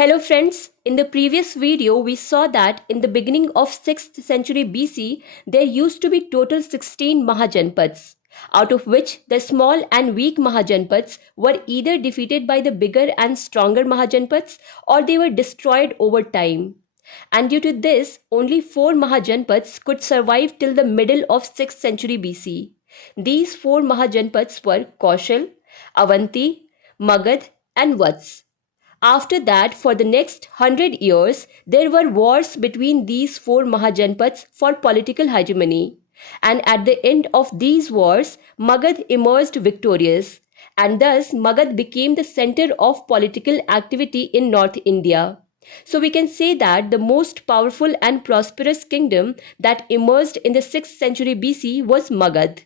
Hello friends, in the previous video we saw that in the beginning of 6th century BC there used to be total 16 Mahajanpads, out of which the small and weak Mahajanpads were either defeated by the bigger and stronger Mahajanpads or they were destroyed over time. And due to this, only 4 Mahajanpads could survive till the middle of 6th century BC. These 4 Mahajanpads were Kaushal, Avanti, Magad and Vats. After that, for the next 100 years, there were wars between these 4 Mahajanpads for political hegemony. And at the end of these wars, Magad emerged victorious. And thus, Magad became the center of political activity in North India. So we can say that the most powerful and prosperous kingdom that emerged in the 6th century BC was Magad.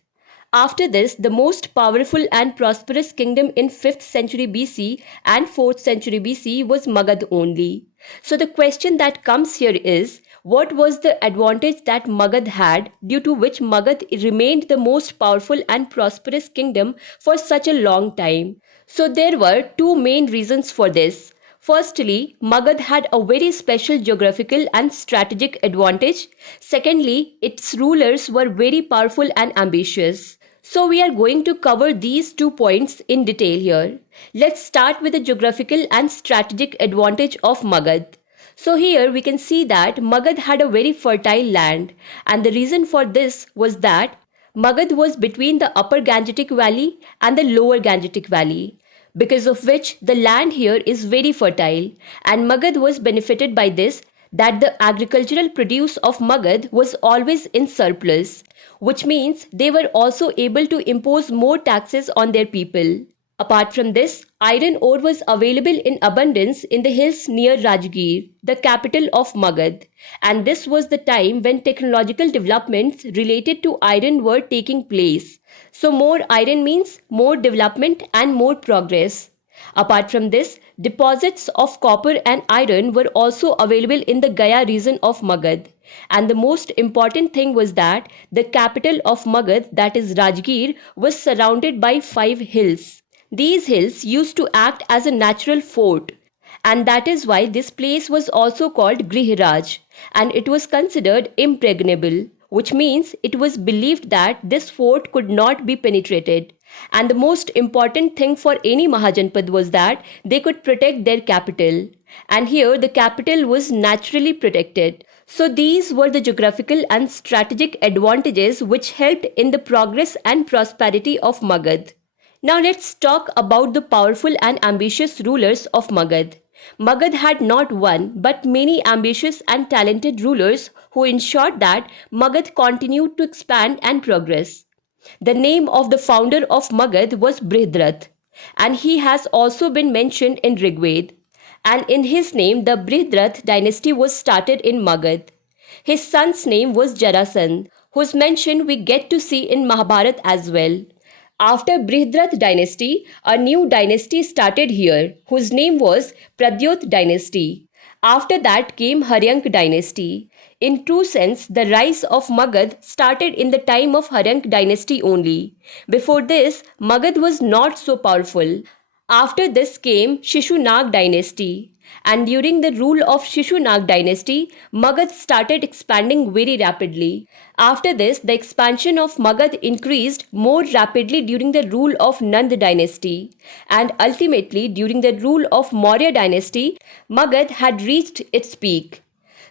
After this, the most powerful and prosperous kingdom in 5th century BC and 4th century BC was Magad only. So the question that comes here is, what was the advantage that Magad had due to which Magad remained the most powerful and prosperous kingdom for such a long time? So there were two main reasons for this. Firstly, Magad had a very special geographical and strategic advantage. Secondly, its rulers were very powerful and ambitious. So we are going to cover these 2 points in detail here. Let's start with the geographical and strategic advantage of Magad. So here we can see that Magad had a very fertile land, and the reason for this was that Magad was between the upper Gangetic Valley and the lower Gangetic Valley, because of which the land here is very fertile, and Magad was benefited by this, that the agricultural produce of Magad was always in surplus, which means they were also able to impose more taxes on their people. Apart from this, iron ore was available in abundance in the hills near Rajgir, the capital of Magad, and this was the time when technological developments related to iron were taking place. So more iron means more development and more progress. Apart from this, deposits of copper and iron were also available in the Gaya region of Magad. And the most important thing was that the capital of Magad, that is Rajgir, was surrounded by 5 hills. These hills used to act as a natural fort, and that is why this place was also called Grihraj, and it was considered impregnable, which means it was believed that this fort could not be penetrated. And the most important thing for any Mahajanpad was that they could protect their capital, and here the capital was naturally protected. So these were the geographical and strategic advantages which helped in the progress and prosperity of Magad. Now let's talk about the powerful and ambitious rulers of Magad. Magad had not one but many ambitious and talented rulers who ensured that Magad continued to expand and progress. The name of the founder of Magad was Brihadrath, and he has also been mentioned in Rigved. And in his name, the Brihadrath dynasty was started in Magad. His son's name was Jarasandh, whose mention we get to see in Mahabharata as well. After Brihadrath dynasty, a new dynasty started here, whose name was Pradyot dynasty. After that came Haryank dynasty. In true sense, the rise of Magad started in the time of Haryank dynasty only. Before this, Magad was not so powerful. After this came Shishunag dynasty, and during the rule of Shishunag dynasty, Magad started expanding very rapidly. After this, the expansion of Magad increased more rapidly during the rule of Nand dynasty, and ultimately during the rule of Maurya dynasty, Magad had reached its peak.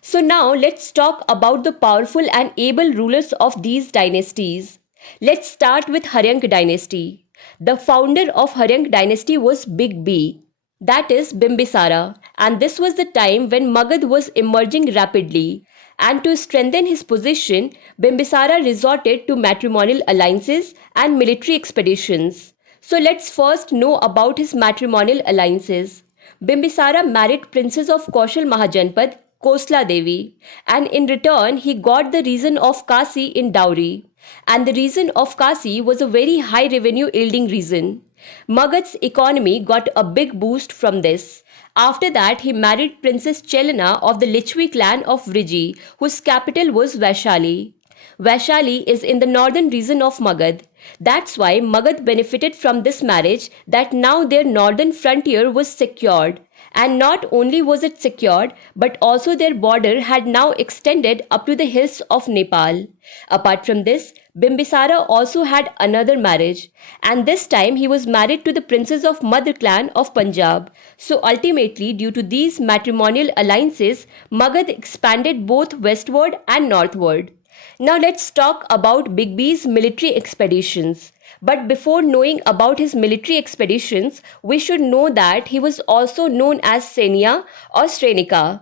So now let's talk about the powerful and able rulers of these dynasties. Let's start with Haryank dynasty. The founder of Haryank dynasty was Big B, that is Bimbisara, and this was the time when Magad was emerging rapidly. And to strengthen his position, Bimbisara resorted to matrimonial alliances and military expeditions. So let's first know about his matrimonial alliances. Bimbisara married Princess of Kaushal Mahajanpad, Kosla Devi, and in return he got the region of Kasi in dowry. And the region of Kasi was a very high revenue yielding region. Magad's economy got a big boost from this. After that, he married Princess Chelana of the Lichvi clan of Vriji, whose capital was Vaishali. Vaishali is in the northern region of Magad. That's why Magad benefited from this marriage, that now their northern frontier was secured, And not only was it secured, but also their border had now extended up to the hills of Nepal. Apart from this, Bimbisara also had another marriage, and this time he was married to the princess of Madh clan of Punjab. So ultimately, due to these matrimonial alliances, Magad expanded both westward and northward. Now let's talk about Big B's military expeditions. But before knowing about his military expeditions, we should know that he was also known as Senya or Srenika.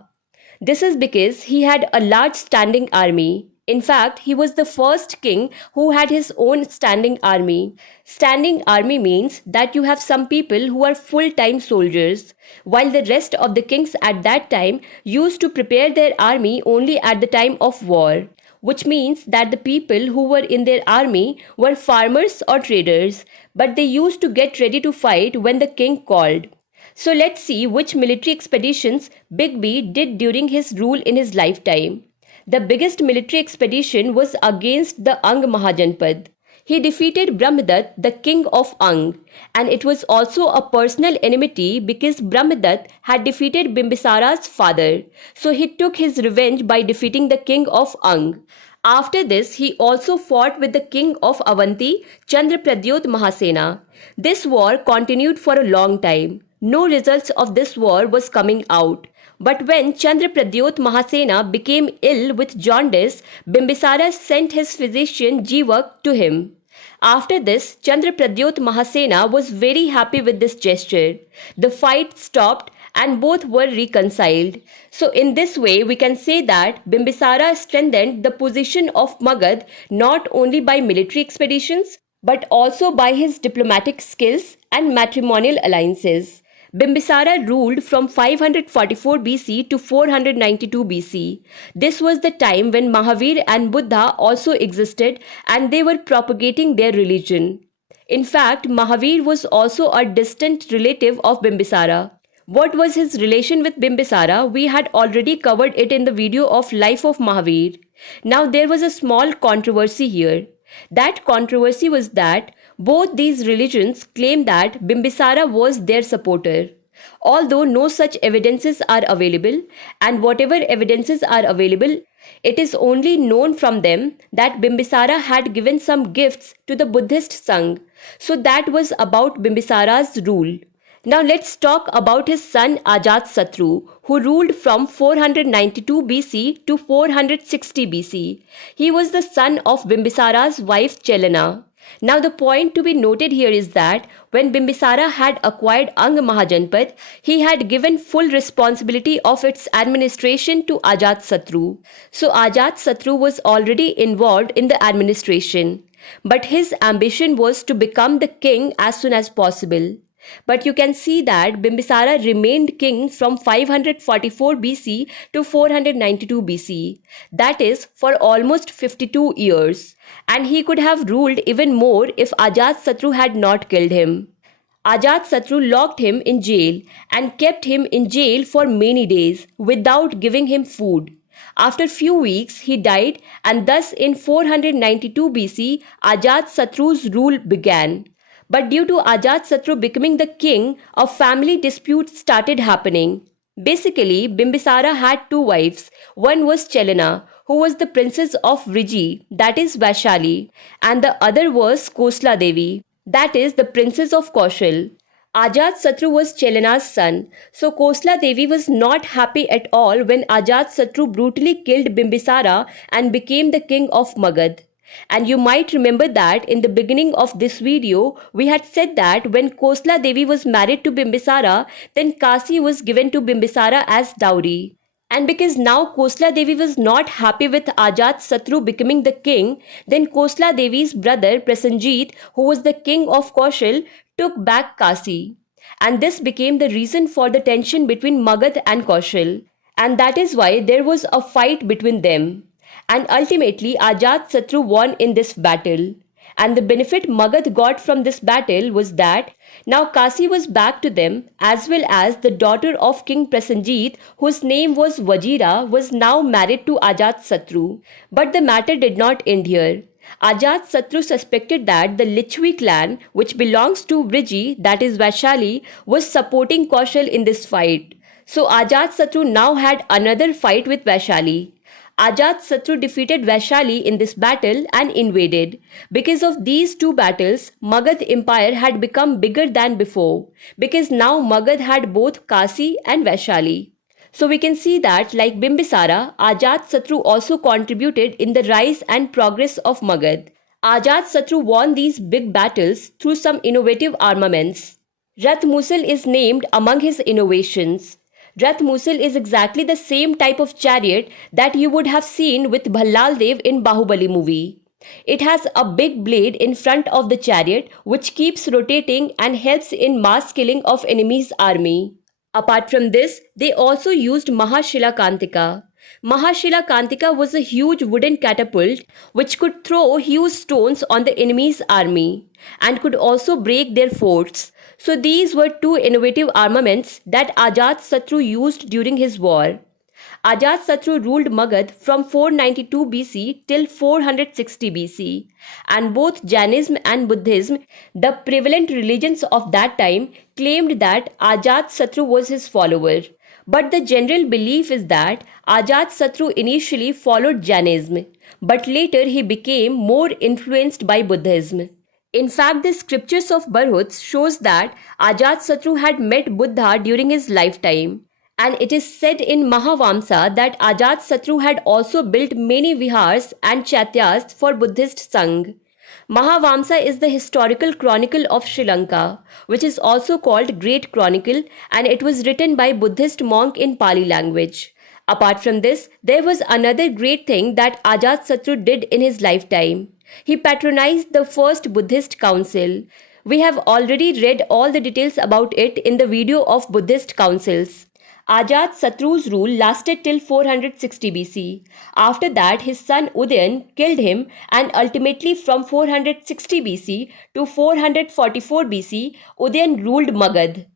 This is because he had a large standing army. In fact, he was the first king who had his own standing army. Standing army means that you have some people who are full time soldiers, while the rest of the kings at that time used to prepare their army only at the time of war, which means that the people who were in their army were farmers or traders, but they used to get ready to fight when the king called. So let's see which military expeditions Big B did during his rule in his lifetime. The biggest military expedition was against the Ang Mahajanpad. He defeated Brahmadat, the king of Ang, and it was also a personal enmity because Brahmadat had defeated Bimbisara's father. So he took his revenge by defeating the king of Ang. After this, he also fought with the king of Avanti, Chandrapradyot Mahasena. This war continued for a long time. No results of this war was coming out. But when Chandrapradyot Mahasena became ill with jaundice, Bimbisara sent his physician Jivak to him. After this, Chandrapradyot Mahasena was very happy with this gesture. The fight stopped and both were reconciled. So in this way, we can say that Bimbisara strengthened the position of Magad not only by military expeditions, but also by his diplomatic skills and matrimonial alliances. Bimbisara ruled from 544 BC to 492 BC. This was the time when Mahavir and Buddha also existed and they were propagating their religion. In fact, Mahavir was also a distant relative of Bimbisara. What was his relation with Bimbisara? We had already covered it in the video of Life of Mahavir. Now there was a small controversy here. That controversy was that both these religions claim that Bimbisara was their supporter. Although no such evidences are available, and whatever evidences are available, it is only known from them that Bimbisara had given some gifts to the Buddhist Sangh. So that was about Bimbisara's rule. Now let's talk about his son Ajatasattu, who ruled from 492 BC to 460 BC. He was the son of Bimbisara's wife Chelana. Now the point to be noted here is that when Bimbisara had acquired Ang Mahajanpad, he had given full responsibility of its administration to Ajatasattu. So Ajatasattu was already involved in the administration, but his ambition was to become the king as soon as possible. But you can see that Bimbisara remained king from 544 BC to 492 BC. That is for almost 52 years. And he could have ruled even more if Ajatasattu had not killed him. Ajatasattu locked him in jail and kept him in jail for many days without giving him food. After few weeks he died, and thus in 492 BC Ajatasattu's rule began. But due to Ajatasattu becoming the king, a family dispute started happening. Basically, Bimbisara had two wives. One was Chelana, who was the princess of Vriji, that is Vaishali, and the other was Kosla Devi, that is the princess of Kaushal. Ajatasattu was Chelana's son, so Kosla Devi was not happy at all when Ajatasattu brutally killed Bimbisara and became the king of Magad. And you might remember that in the beginning of this video, we had said that when Kosla Devi was married to Bimbisara, then Kasi was given to Bimbisara as dowry. And because now Kosla Devi was not happy with Ajatasattu becoming the king, then Kosla Devi's brother Prasenjit, who was the king of Kaushal, took back Kasi. And this became the reason for the tension between Magad and Kaushal. And that is why there was a fight between them. And ultimately Ajatasattu won in this battle. And the benefit Magad got from this battle was that now Kasi was back to them, as well as the daughter of King Prasenjit, whose name was Vajira, was now married to Ajatasattu. But the matter did not end here. Ajatasattu suspected that the Lichwi clan, which belongs to Vriji, that is Vaishali, was supporting Kaushal in this fight. So Ajatsattu now had another fight with Vaishali. Ajatsattu defeated Vaishali in this battle and invaded. Because of these two battles, Magad Empire had become bigger than before, because now Magad had both Kasi and Vaishali. So we can see that, like Bimbisara, Ajatsattu also contributed in the rise and progress of Magad. Ajatsattu won these big battles through some innovative armaments. Rath Musil is named among his innovations. Rath Musil is exactly the same type of chariot that you would have seen with Bhallal Dev in Bahubali movie. It has a big blade in front of the chariot which keeps rotating and helps in mass killing of enemy's army. Apart from this, they also used Mahashilakantika. Mahashilakantika was a huge wooden catapult which could throw huge stones on the enemy's army and could also break their forts. So these were two innovative armaments that Ajatsattu used during his war. Ajatsattu ruled Magad from 492 BC till 460 BC, and both Jainism and Buddhism, the prevalent religions of that time, claimed that Ajatsattu was his follower. But the general belief is that Ajatsattu initially followed Jainism, but later he became more influenced by Buddhism. In fact, the scriptures of Barhut shows that Ajatsattu had met Buddha during his lifetime. And it is said in Mahavamsa that Ajatsattu had also built many vihars and chaityas for Buddhist Sangh. Mahavamsa is the historical chronicle of Sri Lanka, which is also called Great Chronicle, and it was written by Buddhist monk in Pali language. Apart from this, there was another great thing that Ajatsattu did in his lifetime. He patronized the first Buddhist council. We have already read all the details about it in the video of Buddhist councils. Ajatsattu's rule lasted till 460 BC. After that, his son Udayan killed him, and ultimately from 460 BC to 444 BC, Udayan ruled Magad.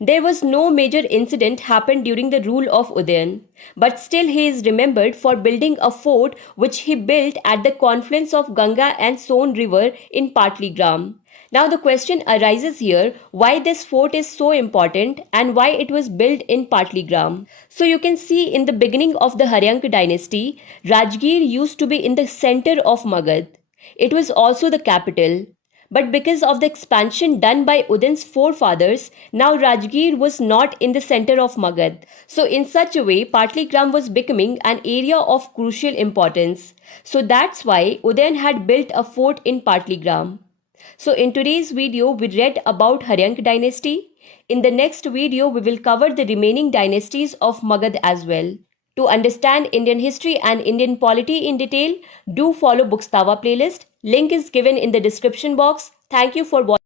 There was no major incident happened during the rule of Udayan, but still he is remembered for building a fort which he built at the confluence of Ganga and Son river in Patligram. Now the question arises here why this fort is so important and why it was built in Patligram. So you can see in the beginning of the Haryank dynasty, Rajgir used to be in the center of Magad. It was also the capital. But because of the expansion done by Udayan's forefathers, now Rajgir was not in the center of Magad. So in such a way, Patligram was becoming an area of crucial importance. So that's why Udayan had built a fort in Patligram. So in today's video, we read about Haryank dynasty. In the next video, we will cover the remaining dynasties of Magad as well. To understand Indian history and Indian polity in detail, do follow Bookstava playlist. Link is given in the description box. Thank you for watching.